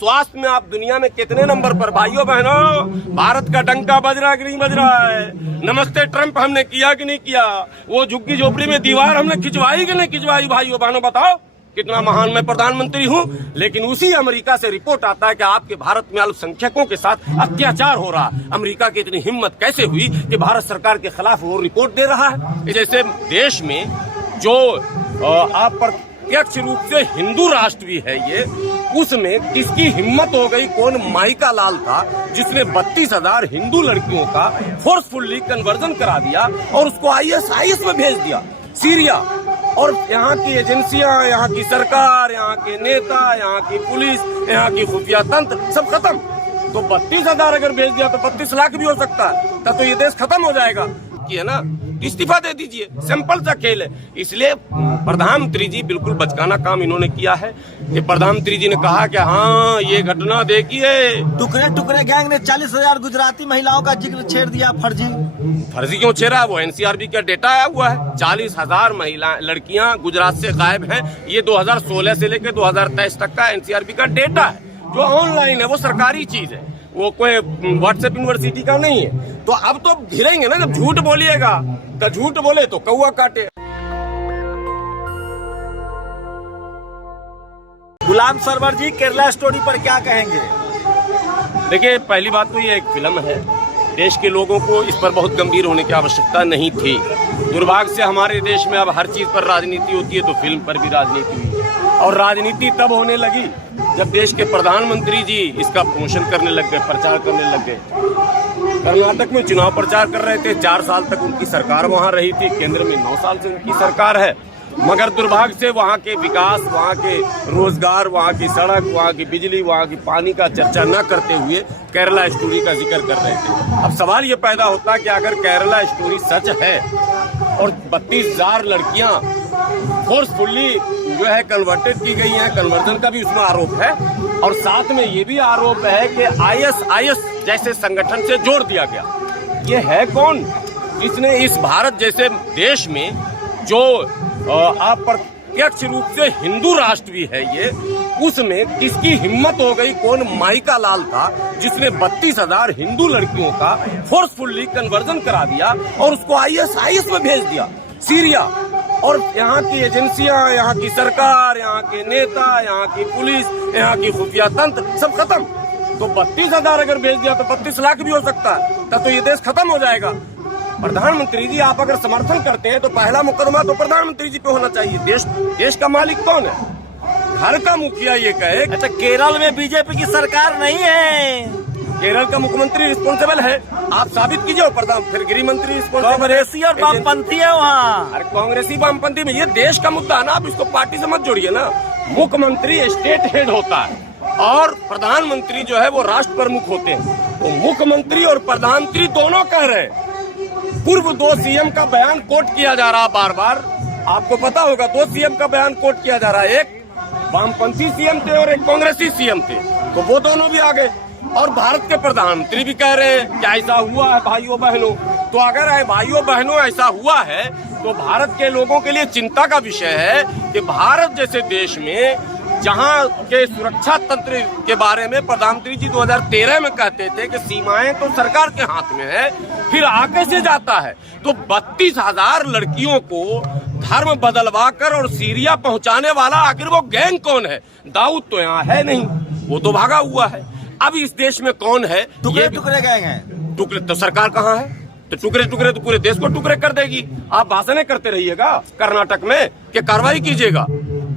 स्वास्थ्य में आप दुनिया में कितने नंबर पर? भाइयों बहनों, भारत का डंका बज रहा है कि नहीं बज रहा है? नमस्ते ट्रंप हमने किया कि नहीं किया? वो झुग्गी झोपड़ी में दीवार हमने खिंचवाई कि नहीं खिंचवाई? भाइयों बहनों बताओ, कितना महान मैं प्रधानमंत्री हूँ। लेकिन उसी अमेरिका से रिपोर्ट आता है कि आपके भारत में अल्पसंख्यकों के साथ अत्याचार हो रहा। अमेरिका की इतनी हिम्मत कैसे हुई कि भारत सरकार के खिलाफ वो रिपोर्ट दे रहा है? जैसे देश में जो आप प्रत्यक्ष रूप से हिंदू राष्ट्र भी है ये, उसमें किसकी हिम्मत हो गई? कौन माइका लाल था जिसने 32,000 हिंदू लड़कियों का फोर्सफुली कन्वर्जन करा दिया और उसको ISIS में भेज दिया, सीरिया। और यहाँ की एजेंसियां, यहाँ की सरकार, यहाँ के नेता, यहाँ की पुलिस, यहाँ की खुफिया तंत्र सब खत्म। तो 32,000 अगर भेज दिया तो 32 लाख भी हो सकता है, तब तो ये देश खत्म हो जाएगा। कि है ना, इस्तीफा दे दीजिए, सिंपल सा खेल है। इसलिए प्रधानमंत्री जी बिल्कुल बचकाना काम इन्होंने किया है कि प्रधानमंत्री जी ने कहा कि हाँ ये घटना देखिए, टुकड़े टुकड़े गैंग ने 40,000 गुजराती महिलाओं का जिक्र छेड़ दिया। फर्जी क्यों छेड़ा? वो NCRB का डेटा आया हुआ है। 40,000 महिला लड़कियां गुजरात से गायब हैं। ये 2016 से लेकर 2023 तक का NCRB का डेटा है, जो ऑनलाइन है, वो सरकारी चीज है, वो कोई व्हाट्सएप यूनिवर्सिटी का नहीं है। तो अब तो घिरेंगे ना, जब झूठ बोलिएगा तो झूठ बोले तो कौआ काटे। गुलाम सरवर जी, केरला स्टोरी पर क्या कहेंगे? देखिए, पहली बात तो ये एक फिल्म है, देश के लोगों को इस पर बहुत गंभीर होने की आवश्यकता नहीं थी। दुर्भाग्य से हमारे देश में अब हर चीज पर राजनीति होती है, तो फिल्म पर भी राजनीति हुई। और राजनीति तब होने लगी जब देश के प्रधानमंत्री जी इसका प्रमोशन करने लग गए, प्रचार करने लग गए। कर्नाटक में चुनाव प्रचार कर रहे थे, 4 साल तक उनकी सरकार वहां रही थी, केंद्र में 9 साल से उनकी सरकार है। मगर दुर्भाग्य से वहाँ के विकास, वहाँ के रोजगार, वहाँ की सड़क, वहाँ की बिजली, वहाँ की पानी का चर्चा न करते हुए केरला स्टोरी का जिक्र कर रहे थे। अब सवाल ये पैदा होता है कि अगर केरला स्टोरी सच है और 32,000 लड़कियां फोर्सफुली जो है कन्वर्टेड की गई हैं, कन्वर्जन का भी उसमें आरोप है, और साथ में ये भी आरोप है कि ISIS जैसे संगठन से जोड़ दिया गया। ये है कौन जिसने इस भारत जैसे देश में जो आप प्रत्यक्ष रूप से हिंदू राष्ट्र भी है ये, उसमें किसकी हिम्मत हो गई? कौन माइका लाल था जिसने 32,000 हिंदू लड़कियों का फोर्सफुली कन्वर्जन करा दिया और उसको ISIS में भेज दिया, सीरिया। और यहाँ की एजेंसियां, यहाँ की सरकार, यहाँ के नेता, यहाँ की पुलिस, यहाँ की खुफिया तंत्र सब खत्म। तो 32,000 अगर भेज दिया तो 32 लाख भी हो सकता है, तब तो ये देश खत्म हो जाएगा। प्रधानमंत्री जी, आप अगर समर्थन करते हैं तो पहला मुकदमा तो प्रधानमंत्री जी पे होना चाहिए। देश का मालिक कौन है? घर का मुखिया ये कहे। अच्छा, केरल में बीजेपी की सरकार नहीं है, केरल का मुख्यमंत्री रिस्पॉन्सिबल है, आप साबित कीजिए। प्रधान फिर गृह मंत्री रिस्पॉन्सिबल, कांग्रेसी और वामपंथी है वहाँ। अरे कांग्रेसी वामपंथी में ये देश का मुद्दा है ना, आप इसको पार्टी से मत जोड़िए ना। मुख्यमंत्री स्टेट हेड होता है और प्रधानमंत्री जो है वो राष्ट्र प्रमुख होते हैं। तो मुख्यमंत्री और प्रधानमंत्री दोनों कह रहे हैं। पूर्व 2 CM का बयान कोट किया जा रहा बार बार, आपको पता होगा 2 CM का बयान कोट किया जा रहा है। एक वामपंथी CM थे और एक कांग्रेसी CM थे, तो वो दोनों भी आ गए। और भारत के प्रधानमंत्री भी कह रहे हैं कि ऐसा हुआ है भाइयों बहनों। तो अगर भाइयों बहनों ऐसा हुआ है तो भारत के लोगों के लिए चिंता का विषय है कि भारत जैसे देश में जहां के सुरक्षा तंत्र के बारे में प्रधानमंत्री जी 2013 में कहते थे कि सीमाएं तो सरकार के हाथ में है, फिर आगे से जाता है। तो 32,000 लड़कियों को धर्म बदलवा कर और सीरिया पहुंचाने वाला आखिर वो गैंग कौन है? दाऊद तो यहाँ है नहीं, वो तो भागा हुआ है। अब इस देश में कौन है? टुकड़े टुकड़े गैंग हैं। टुकड़े तो सरकार कहाँ है? तो टुकड़े टुकड़े तो पूरे देश को टुकड़े कर देगी। आप भाषणें करते रहिएगा कर्नाटक में कि कार्रवाई कीजिएगा,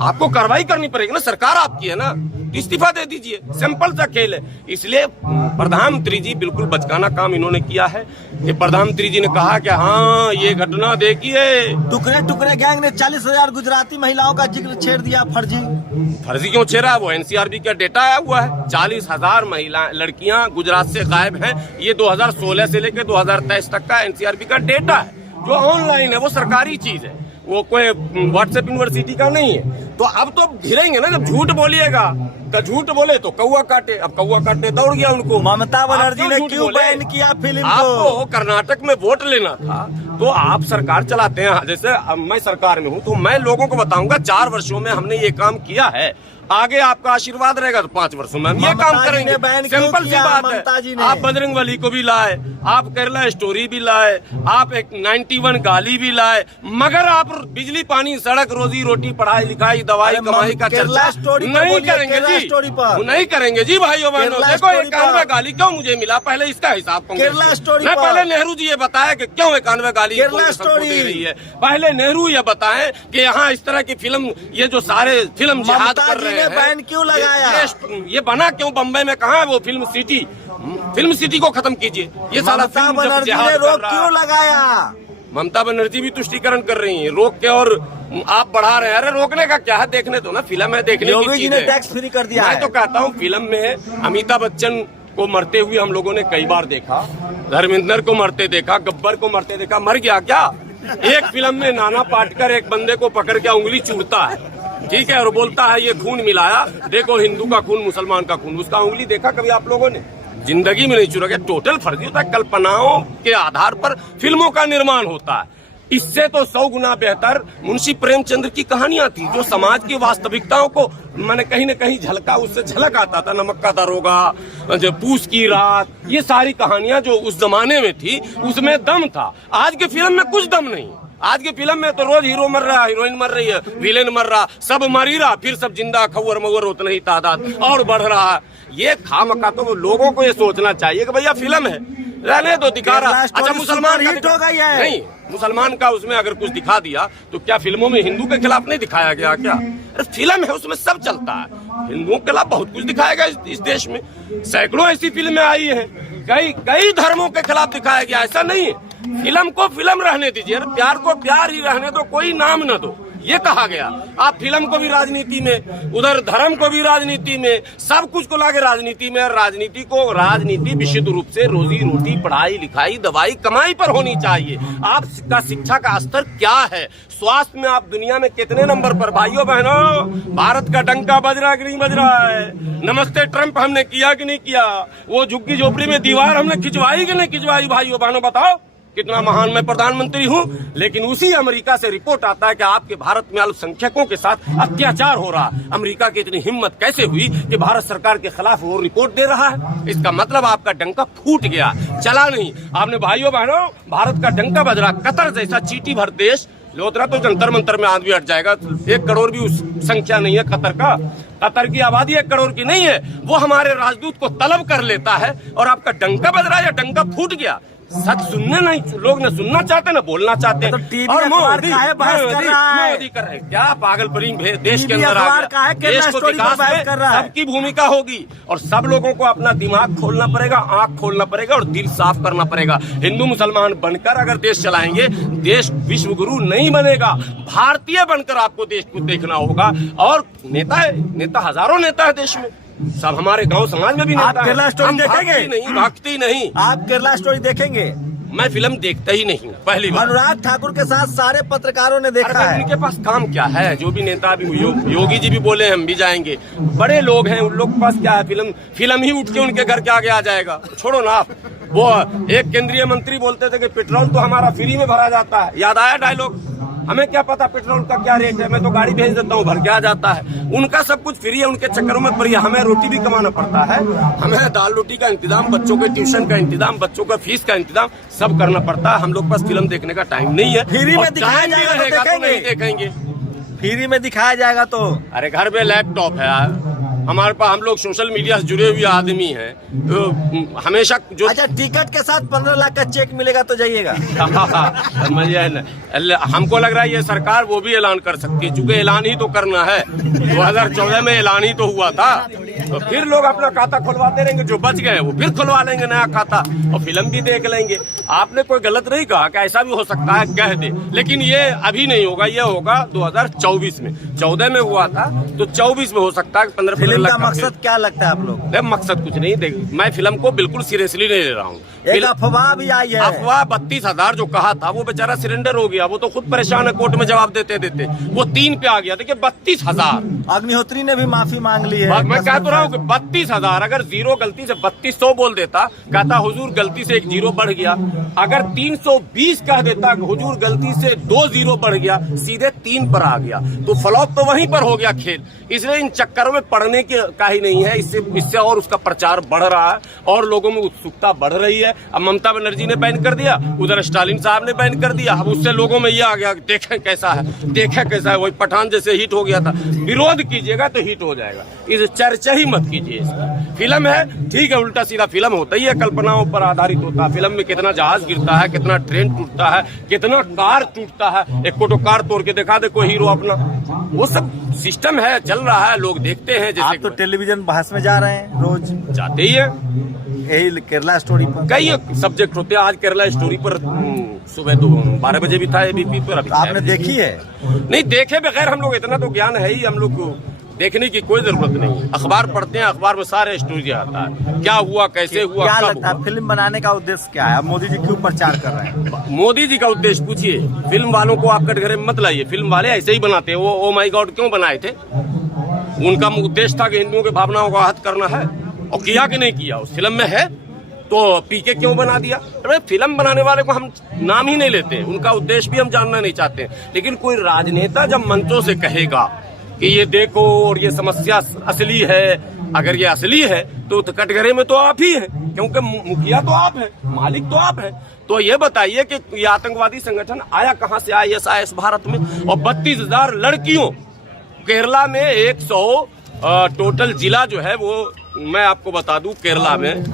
आपको कार्रवाई करनी पड़ेगी ना, सरकार आपकी है ना, इस्तीफा दे दीजिए, सिंपल सा खेल है। इसलिए प्रधानमंत्री जी बिल्कुल बचकाना काम इन्होंने किया है कि प्रधानमंत्री जी ने कहा कि हाँ ये घटना देखिए, टुकड़े टुकड़े गैंग ने 40,000 गुजराती महिलाओं का जिक्र छेड़ दिया। फर्जी क्यों छेड़ा? वो NCRB का डेटा आया हुआ है। 40,000 महिला लड़कियां गुजरात से गायब हैं। ये 2016 से लेकर 2023 तक का NCRB का डेटा है, जो ऑनलाइन है, वो सरकारी चीज है, वो कोई व्हाट्सएप यूनिवर्सिटी का नहीं है। तो अब तो घिरेंगे ना, जब झूठ बोलिएगा तो झूठ बोले तो कौआ काटे। अब कौआ काटने दौड़ गया उनको। ममता बनर्जी ने क्यों बैन किया फिल्म को? आपको कर्नाटक में वोट लेना था, तो आप सरकार चलाते हैं, जैसे अब मैं सरकार में हूं तो मैं लोगों को बताऊंगा 4 वर्षों में हमने ये काम किया है, आगे आपका आशीर्वाद रहेगा तो 5 वर्षों में हम ये काम करेंगे। सिंपल सी बात है। आप बजरंगबली को भी लाए, आप केरला स्टोरी भी लाए, आप एक 91 गाली भी लाए, मगर आप बिजली पानी सड़क रोजी रोटी पढ़ाई लिखाई दवाई कमाई का चर्चा नहीं करेंगे जी, नहीं करेंगे जी भाइयों बहनों। देखो 91 गाली क्यों मुझे मिला, पहले इसका हिसाब मैं पहले नेहरू जी ये बताया कि क्यों 91 गाली दे रही है। पहले नेहरू ये बताएं कि यहाँ इस तरह की फिल्म, ये जो सारे फिल्म जिहाद कर रहे हैं, बैन क्यों लगाया, ये बना क्यों बम्बई में, कहाँ है वो फिल्म सिटी, फिल्म सिटी को खत्म कीजिए। ये सारा ममता बनर्जी ने रोक क्यों लगाया, ममता बनर्जी भी तुष्टिकरण कर रही है रोक के, और आप बढ़ा रहे हैं। अरे रोकने का क्या है, देखने दो ना, फिल्म है देखने की चीज है। टैक्स फ्री कर दिया। मैं तो कहता हूँ फिल्म में अमिताभ बच्चन को मरते हुए हम लोगों ने कई बार देखा, धर्मेंद्र को मरते देखा, गब्बर को मरते देखा, मर गया क्या? एक फिल्म में नाना पाटेकर एक बंदे को पकड़ के उंगली चूरता है, ठीक है, और बोलता है ये खून मिलाया, देखो हिंदू का खून मुसलमान का खून, उसका उंगली देखा कभी आप लोगों ने? जिंदगी में नहीं चुरा गया। टोटल फर्जी होता है, कल्पनाओं के आधार पर फिल्मों का निर्माण होता है। इससे तो 100 गुना बेहतर मुंशी प्रेमचंद्र की कहानियां थी, जो समाज की वास्तविकताओं को मैंने कहीं न कहीं झलका, उससे झलक आता था। नमक का दरोगा, जो पूस की रात, ये सारी कहानियां जो उस जमाने में थी उसमें दम था। आज की फिल्म में कुछ दम नहीं। आज की फिल्म में तो रोज हीरो मर रहा है, हीरोइन मर रही है, विलेन मर रहा, सब मर ही रहा, फिर सब जिंदा खबर मगर उतना ही तादाद और बढ़ रहा है। ये खामखा तो लोगों को ये सोचना चाहिए कि भैया फिल्म है, रहने दो, दिखा रहा। अच्छा मुसलमान हिट हो गई है, नहीं मुसलमान का उसमें अगर कुछ दिखा दिया तो क्या फिल्मों में हिंदू के खिलाफ नहीं दिखाया गया क्या? अरे फिल्म है, उसमें सब चलता है। हिंदुओं के खिलाफ बहुत कुछ दिखाया गया इस देश में, सैकड़ों ऐसी फिल्में आई है, कई धर्मों के खिलाफ दिखाया गया, ऐसा नहीं है। फिल्म को फिल्म रहने दीजिए, प्यार को प्यार ही रहने दो, कोई नाम न दो, ये कहा गया। आप फिल्म को भी राजनीति में, उधर धर्म को भी राजनीति में, सब कुछ को लाके राजनीति में। राजनीति विशुद्ध रूप से रोजी रोटी पढ़ाई लिखाई दवाई कमाई पर होनी चाहिए। आपका शिक्षा का स्तर क्या है, स्वास्थ्य में आप दुनिया में कितने नंबर पर? भाइयों बहनों, भारत का डंका बज रहा है कि नहीं बज रहा है? नमस्ते ट्रंप हमने किया कि नहीं किया? वो झुग्गी झोपड़ी में दीवार हमने खिंचवाई कि नहीं खिंचवाई? भाइयों बहनों बताओ, कितना महान मैं प्रधानमंत्री हूं। लेकिन उसी अमेरिका से रिपोर्ट आता है कि आपके भारत में अल्पसंख्यकों के साथ अत्याचार हो रहा। अमेरिका की इतनी हिम्मत कैसे हुई कि भारत सरकार के खिलाफ वो रिपोर्ट दे रहा है? इसका मतलब आपका डंका फूट गया, चला नहीं। आपने भाइयों बहनों, भारत का डंका बज रहा। कतर जैसा चीटी भर देश, लोतरा तो जंतर मंतर में आदमी हट जाएगा, 1 करोड़ भी उस संख्या नहीं है कतर का। कतर की आबादी 1 करोड़ की नहीं है, वो हमारे राजदूत को तलब कर लेता है और आपका डंका बज रहा है या डंका फूट गया। सच सुनने नहीं लोग न सुनना चाहते न बोलना चाहते। तो और मोदी कर रहे क्या पागलपरी देश के अंदर आ गया। देश को विकास में सबकी भूमिका होगी और सब लोगों को अपना दिमाग खोलना पड़ेगा, आंख खोलना पड़ेगा और दिल साफ करना पड़ेगा। हिंदू मुसलमान बनकर अगर देश चलाएंगे, देश विश्व गुरु नहीं बनेगा, भारतीय बनकर आपको देश को देखना होगा। और नेता हजारों नेता है देश में, सब हमारे गांव समाज में भी नेता है। केरला स्टोरी देखेंगे? नहीं, भक्ति नहीं। आप केरला स्टोरी देखेंगे? मैं फिल्म देखता ही नहीं, पहली बार। अनुराग ठाकुर के साथ सारे पत्रकारों ने देखा है। उनके पास काम क्या है? जो भी नेता भी योगी जी भी बोले हम भी जाएंगे, बड़े लोग हैं, उन लोग के पास क्या है? फिल्म ही उठ के उनके घर के आगे आ जाएगा। छोड़ो ना आप। वो एक केंद्रीय मंत्री बोलते थे कि पेट्रोल तो हमारा फ्री में भरा जाता है। याद आया डायलॉग? हमें क्या पता पेट्रोल का क्या रेट है, मैं तो गाड़ी भेज देता हूँ, भर के आ जाता है। उनका सब कुछ फ्री है, उनके चक्करों में पड़ी है। हमें रोटी भी कमाना पड़ता है, हमें दाल रोटी का इंतजाम, बच्चों के ट्यूशन का इंतजाम, बच्चों का फीस का इंतजाम सब करना पड़ता है। हम लोग पास फिल्म देखने का टाइम नहीं है। फ्री में दिखाया जाएगा तो नहीं देखेंगे, फ्री में दिखाया जाएगा तो। अरे घर में लैपटॉप है हमारे पास, हम लोग सोशल मीडिया से जुड़े हुए आदमी हैं, तो हमेशा जो। अच्छा, टिकट के साथ 15 लाख का चेक मिलेगा तो जाइएगा। हमको लग रहा है ये सरकार वो भी ऐलान कर सकती है, चूंकि ऐलान ही तो करना है। 2014 में ऐलान ही तो हुआ था, तो फिर लोग अपना खाता खुलवाते रहेंगे, जो बच गए वो फिर खुलवा लेंगे नया खाता और फिल्म भी देख लेंगे। आपने कोई गलत नहीं कहा कि ऐसा भी हो सकता है, कह दे, लेकिन ये अभी नहीं होगा, ये होगा 2024 में। 14 में हुआ था तो 24 में हो सकता है, 15-15 फिल्म लाख का मकसद क्या लगता है आप लोग? मकसद कुछ नहीं, देख मैं फिल्म को बिल्कुल सीरियसली नहीं ले रहा हूँ। एक अफवाह भी आई है। अफवाह 32,000 जो कहा था वो बेचारा सिलेंडर हो गया, वो तो खुद परेशान है कोर्ट में जवाब देते देते, वो 3 पे आ गया। देखिए 32,000 अग्निहोत्री ने भी माफी मांग ली है। मैं कह तो रहा हूँ कि 32,000 अगर जीरो गलती से 3200 बोल देता, कहता हुजूर गलती से 1 जीरो बढ़ गया। अगर 320 कह देता, हुजूर गलती से 2 जीरो बढ़ गया, सीधे 3 पर आ गया, तो फ्लॉप तो वहीं पर हो गया खेल। इसलिए इन चक्करों में पड़ने का ही नहीं है, इससे और उसका प्रचार बढ़ रहा है और लोगों में उत्सुकता बढ़ रही है। अब ममता बनर्जी ने बैन कर दिया, उधर स्टालिन साहब ने बैन कर दिया, अब उससे लोगों में ये आ गया देखें कैसा है, देखें कैसा है। वही पठान जैसे हिट हो गया था, विरोध कीजिएगा तो हिट हो जाएगा, इस चर्चा ही मत कीजिए। इसकी फिल्म है, ठीक है, उल्टा सीधा फिल्म होता ही है, कल्पनाओं पर आधारित होता है। फिल्म में कितना जहाज गिरता है, कितना ट्रेन टूटता है, कितना कार टूटता है, एक को तो कार तोड़ के दिखा दे कोई हीरो अपना, वो सब सिस्टम है, चल रहा है, लोग देखते हैं। जैसे आप तो टेलीविजन बहस में जा रहे हैं रोज, जाते ही है, यही केरला स्टोरी पर कई सब्जेक्ट होते हैं। आज केरला स्टोरी पर सुबह 12 बजे भी था एबीपी पर। अभी आपने देखी है? नहीं देखे बगैर हम लोग, इतना तो ज्ञान है ही, हम लोग को देखने की कोई जरूरत नहीं। अखबार पढ़ते हैं, अखबार में सारे स्टोरी आता है, क्या हुआ, कैसे हुआ, क्या कब लगता है फिल्म बनाने का उद्देश्य क्या है? मोदी जी क्यों प्रचार कर रहे हैं? मोदी जी का उद्देश्य पूछिए, फिल्म वालों को आप कटघरे में मत लाइए, फिल्म वाले ऐसे ही बनाते हैं। वो ओ माई गॉड क्यों बनाए थे? उनका उद्देश्य था कि हिंदुओं की भावनाओं को आहत करना है, और किया कि नहीं किया? उस फिल्म में है तो पीके क्यों बना दिया? अरे फिल्म बनाने वाले को हम नाम ही नहीं लेते, उनका उद्देश्य भी हम जानना नहीं चाहते। लेकिन कोई राजनेता जब मंचों से कहेगा कि ये देखो और ये समस्या असली है, अगर ये असली है तो कटघरे में तो आप ही हैं, क्योंकि मुखिया तो आप हैं, मालिक तो आप हैं। तो ये बताइए कि ये आतंकवादी संगठन आया कहां से, ISIS भारत में? और 32,000 लड़कियों, केरला में 100 टोटल जिला जो है वो मैं आपको बता दूं, केरला में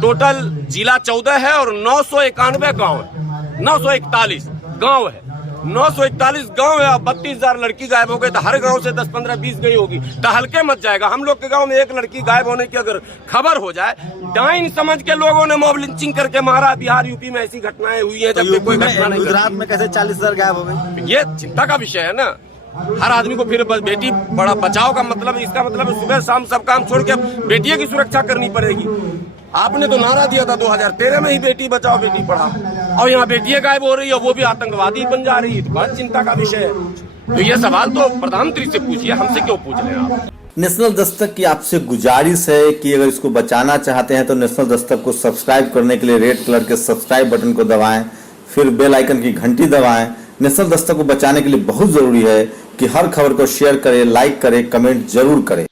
टोटल जिला 14 है और 991 गांव है, 941 गांव है, 941 गांव है। 32,000 लड़की गायब हो गई, तो हर गांव से 10, 15, 20 गई होगी, तो हल्के मत जाएगा। हम लोग के गांव में एक लड़की गायब होने की अगर खबर हो जाए, डाइन समझ के लोगों ने मॉब लिंचिंग करके मारा। बिहार, यूपी में ऐसी घटनाएं हुई हैं, जबकि कोई घटना नहीं। गुजरात में कैसे 40,000 गायब हो गए? ये चिंता का विषय है ना। हर आदमी को फिर बेटी बड़ा बचाव का मतलब, इसका मतलब सुबह शाम सब काम छोड़ के बेटियों की सुरक्षा करनी पड़ेगी। आपने तो नारा दिया था 2013 में ही, बेटी बचाओ बेटी पढ़ाओ, और यहाँ बेटियां गायब हो रही है, वो भी आतंकवादी बन जा रही है, तो बहुत चिंता का विषय है। तो ये सवाल तो प्रधानमंत्री से पूछिए, हमसे क्यों पूछ रहे हैं आप? नेशनल दस्तक की आपसे गुजारिश है कि अगर इसको बचाना चाहते हैं तो नेशनल दस्तक को सब्सक्राइब करने के लिए रेड कलर के सब्सक्राइब बटन को दबाएं, फिर बेल आइकन की घंटी दबाएं। नेशनल दस्तक को बचाने के लिए बहुत जरूरी है कि हर खबर को शेयर करें, लाइक करें, कमेंट जरूर करें।